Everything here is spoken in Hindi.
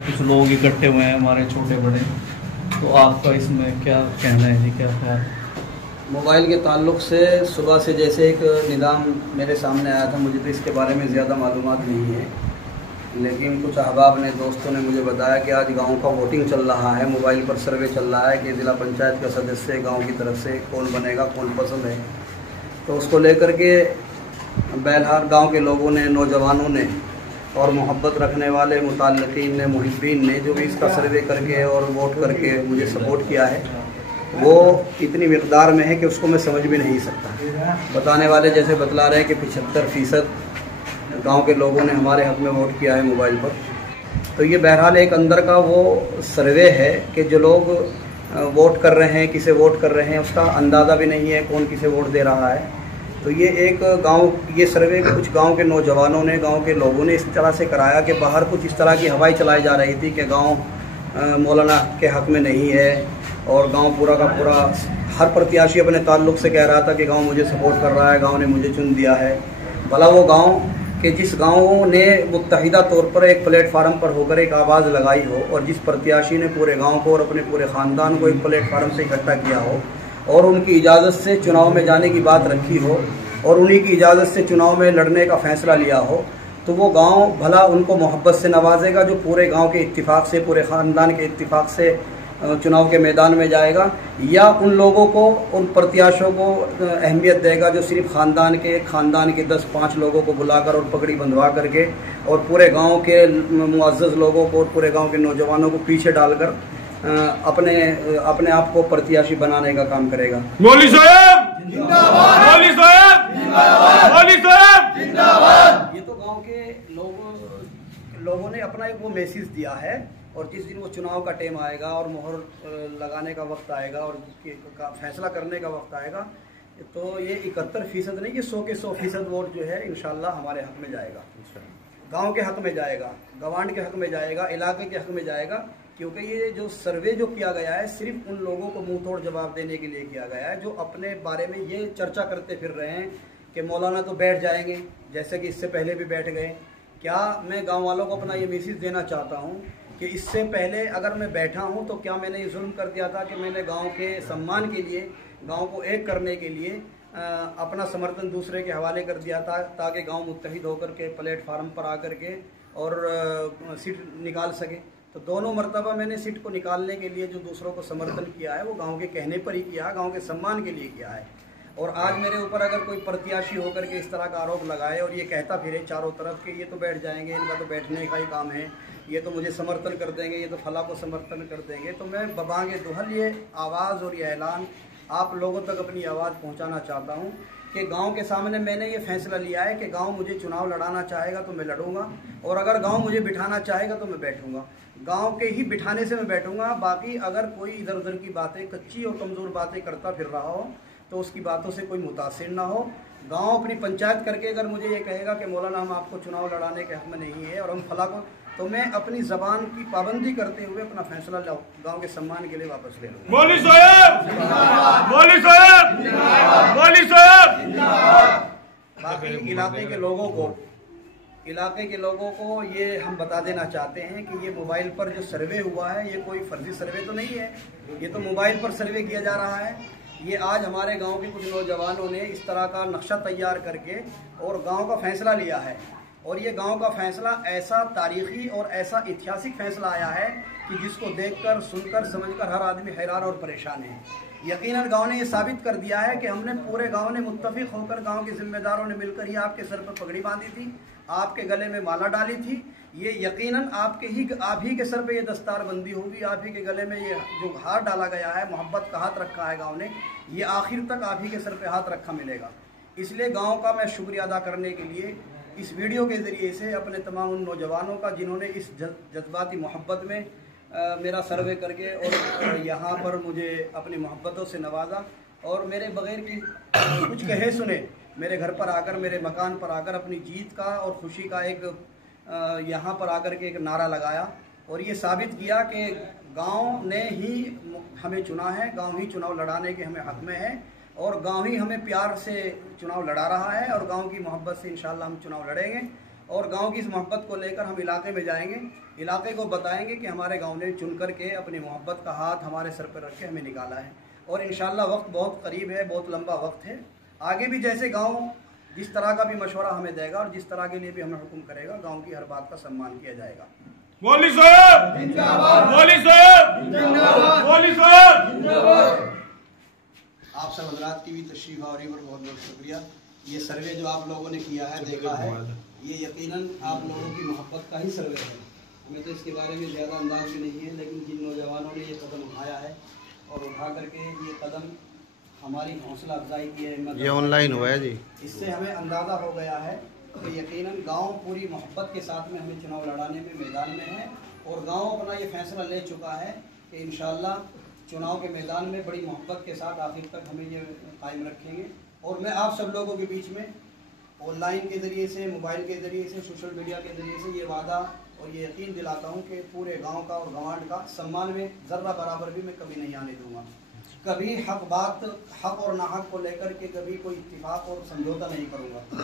कुछ लोग इकट्ठे हुए हैं हमारे छोटे बड़े, तो आपका इसमें क्या कहना है जी, क्या ख्याल? मोबाइल के ताल्लुक़ से सुबह से जैसे एक निज़ाम मेरे सामने आया था, मुझे तो इसके बारे में ज़्यादा मालूमात नहीं है, लेकिन कुछ अहबाब ने, दोस्तों ने मुझे बताया कि आज गांव का वोटिंग चल रहा है, मोबाइल पर सर्वे चल रहा है कि ज़िला पंचायत का सदस्य गांव की तरफ से कौन बनेगा, कौन पसंद है। तो उसको लेकर के बहरहाल गांव के लोगों ने, नौजवानों ने और मोहब्बत रखने वाले मुताल्लिकीन ने, मुहिब्बीन ने जो भी इसका सर्वे करके और वोट करके मुझे सपोर्ट किया है, वो इतनी मिक़दार में है कि उसको मैं समझ भी नहीं सकता। बताने वाले जैसे बतला रहे हैं कि 75% गांव के लोगों ने हमारे हक़ में वोट किया है मोबाइल पर। तो ये बहरहाल एक अंदर का वो सर्वे है कि जो लोग वोट कर रहे हैं, किसे वोट कर रहे हैं, उसका अंदाज़ा भी नहीं है कौन किसे वोट दे रहा है। तो ये एक ये सर्वे कुछ गांव के नौजवानों ने, गांव के लोगों ने इस तरह से कराया कि बाहर कुछ इस तरह की हवाई चलाई जा रही थी कि गांव मौलाना के हक़ में नहीं है, और गांव पूरा का पूरा हर प्रत्याशी अपने ताल्लुक़ से कह रहा था कि गांव मुझे सपोर्ट कर रहा है, गांव ने मुझे चुन दिया है। भला वो गांव कि जिस गांव ने मुत्तहिदा तौर पर एक प्लेटफार्म पर होकर एक आवाज़ लगाई हो, और जिस प्रत्याशी ने पूरे गांव को और अपने पूरे ख़ानदान को एक प्लेटफार्म से इकट्ठा किया हो, और उनकी इजाज़त से चुनाव में जाने की बात रखी हो, और उन्हीं की इजाज़त से चुनाव में लड़ने का फ़ैसला लिया हो, तो वो गांव भला उनको मोहब्बत से नवाजेगा, जो पूरे गांव के इत्तिफाक़ से, पूरे ख़ानदान के इत्तिफाक़ से चुनाव के मैदान में जाएगा, या उन लोगों को, उन प्रत्याशियों को अहमियत देगा जो सिर्फ ख़ानदान के 10-5 लोगों को बुलाकर और पगड़ी बंधवा करके और पूरे गांव के मुअज़्ज़ज़ लोगों को और पूरे गांव के नौजवानों को पीछे डालकर अपने आप को प्रत्याशी बनाने का काम करेगा। मौलवी साहब जिंदाबाद, मौलवी साहब जिंदाबाद, मौलवी साहब जिंदाबाद। ये तो गांव के लोगों ने अपना एक वो मैसेज दिया है, और जिस दिन वो चुनाव का टाइम आएगा और मोहर लगाने का वक्त आएगा और फैसला करने का वक्त आएगा, तो ये 71% नहीं, ये 100 के 100% वोट जो है इंशाल्लाह हमारे हक में जाएगा, गांव के हक में जाएगा, गवांड के हक में जाएगा, इलाके के हक में जाएगा। क्योंकि ये जो सर्वे जो किया गया है, सिर्फ उन लोगों को मुंह तोड़ जवाब देने के लिए किया गया है जो अपने बारे में ये चर्चा करते फिर रहे हैं कि मौलाना तो बैठ जाएंगे, जैसे कि इससे पहले भी बैठ गए। क्या मैं गाँव वालों को अपना ये मैसेज देना चाहता हूँ कि इससे पहले अगर मैं बैठा हूं तो क्या मैंने ये जुल्म कर दिया था कि मैंने गांव के सम्मान के लिए, गांव को एक करने के लिए अपना समर्थन दूसरे के हवाले कर दिया था, ताकि गांव मुत्तहिद होकर के प्लेटफार्म पर आकर के और सीट निकाल सके। तो दोनों मरतबा मैंने सीट को निकालने के लिए जो दूसरों को समर्थन किया है, वो गाँव के कहने पर ही किया, गाँव के सम्मान के लिए किया है। और आज मेरे ऊपर अगर कोई प्रत्याशी होकर के इस तरह का आरोप लगाए और ये कहता फिरे चारों तरफ कि ये तो बैठ जाएंगे, इनका तो बैठने का ही काम है, ये तो मुझे समर्थन कर देंगे, ये तो फला को समर्थन कर देंगे, तो मैं बबांगे दुहल ये आवाज़ और ये ऐलान आप लोगों तक अपनी आवाज़ पहुंचाना चाहता हूं कि गांव के सामने मैंने ये फैसला लिया है कि गांव मुझे चुनाव लड़ाना चाहेगा तो मैं लड़ूंगा, और अगर गांव मुझे बिठाना चाहेगा तो मैं बैठूंगा, गांव के ही बिठाने से मैं बैठूंगा। बाकी अगर कोई इधर उधर की बातें, कच्ची और कमज़ोर बातें करता फिर रहा हो, तो उसकी बातों से कोई मुतासिर ना हो। गांव अपनी पंचायत करके अगर मुझे ये कहेगा कि मौलाना हम आपको चुनाव लड़ाने के हक़ में नहीं है और हम फला को, तो मैं अपनी ज़बान की पाबंदी करते हुए अपना फैसला गांव के सम्मान के लिए वापस ले लूँगा। मौलवी साहब जिंदाबाद, मौलवी साहब जिंदाबाद, मौलवी साहब जिंदाबाद। बाकी इलाके के लोगों को ये हम बता देना चाहते हैं कि ये मोबाइल पर जो सर्वे हुआ है, ये कोई फर्जी सर्वे तो नहीं है, ये तो मोबाइल पर सर्वे किया जा रहा है। ये आज हमारे गांव के कुछ नौजवानों ने इस तरह का नक्शा तैयार करके और गांव का फैसला लिया है, और ये गांव का फैसला ऐसा तारीखी और ऐसा ऐतिहासिक फैसला आया है कि जिसको देखकर, सुनकर, समझकर हर आदमी हैरान और परेशान है। यकीनन गांव ने ये साबित कर दिया है कि हमने, पूरे गांव ने मुत्तफिक होकर, गांव के जिम्मेदारों ने मिलकर ही आपके सर पर पगड़ी बांधी थी, आपके गले में माला डाली थी। ये यकीनन आप ही के सर पे ये दस्तारबंदी होगी, आप ही के गले में ये जो हार डाला गया है, मोहब्बत का हाथ रखा है गांव ने, ये आखिर तक आप ही के सर पे हाथ रखा मिलेगा। इसलिए गांव का मैं शुक्रिया अदा करने के लिए इस वीडियो के ज़रिए से अपने तमाम उन नौजवानों का जिन्होंने इस जज्बाती मोहब्बत में मेरा सर्वे करके और यहाँ पर मुझे अपनी मोहब्बतों से नवाजा, और मेरे बग़ैर की कुछ कहे सुने मेरे घर पर आकर, मेरे मकान पर आकर अपनी जीत का और खुशी का एक यहाँ पर आकर के एक नारा लगाया, और ये साबित किया कि गांव ने ही हमें चुना है, गांव ही चुनाव लड़ाने के हमें हक़ में है, और गांव ही हमें प्यार से चुनाव लड़ा रहा है, और गांव की मोहब्बत से इंशाअल्लाह हम चुनाव लड़ेंगे। और गांव की इस मोहब्बत को लेकर हम इलाके में जाएंगे, इलाके को बताएंगे कि हमारे गांव ने चुन करके अपनी मोहब्बत का हाथ हमारे सर पर रख के हमें निकाला है। और इंशाल्लाह वक्त बहुत करीब है, बहुत लंबा वक्त है। आगे भी जैसे गांव जिस तरह का भी मशवरा हमें देगा और जिस तरह के लिए भी हमें हुक्म करेगा, गांव की हर बात का सम्मान किया जाएगा। मौलवी साहब जिंदाबाद, मौलवी साहब जिंदाबाद, मौलवी साहब जिंदाबाद। आप सब हजरात की भी तशरीफ आवरी पर बहुत बहुत शुक्रिया। ये सर्वे जो आप लोगों ने किया है, देखा है, ये यकीनन आप लोगों की मोहब्बत का ही सर्वे है। हमें तो इसके बारे में ज़्यादा अंदाज भी नहीं है, लेकिन जिन नौजवानों ने ये कदम उठाया है और उठा करके ये कदम हमारी हौसला अफजाई की है, ये ऑनलाइन हुआ है जी, इससे हमें अंदाज़ा हो गया है कि यकीनन गांव पूरी मोहब्बत के साथ में हमें चुनाव लड़ाने में मैदान में है। और गांव अपना ये फैसला ले चुका है कि इंशाअल्लाह चुनाव के मैदान में बड़ी मोहब्बत के साथ आखिर तक हमें ये कायम रखेंगे। और मैं आप सब लोगों के बीच में ऑनलाइन के ज़रिए से, मोबाइल के ज़रिए से, सोशल मीडिया के ज़रिए से ये वादा और ये यकीन दिलाता हूँ कि पूरे गांव का और गवांड का सम्मान में ज़र्रा बराबर भी मैं कभी नहीं आने दूँगा। कभी हक और नाहक को लेकर के कभी कोई इत्तिफाक और समझौता नहीं करूँगा।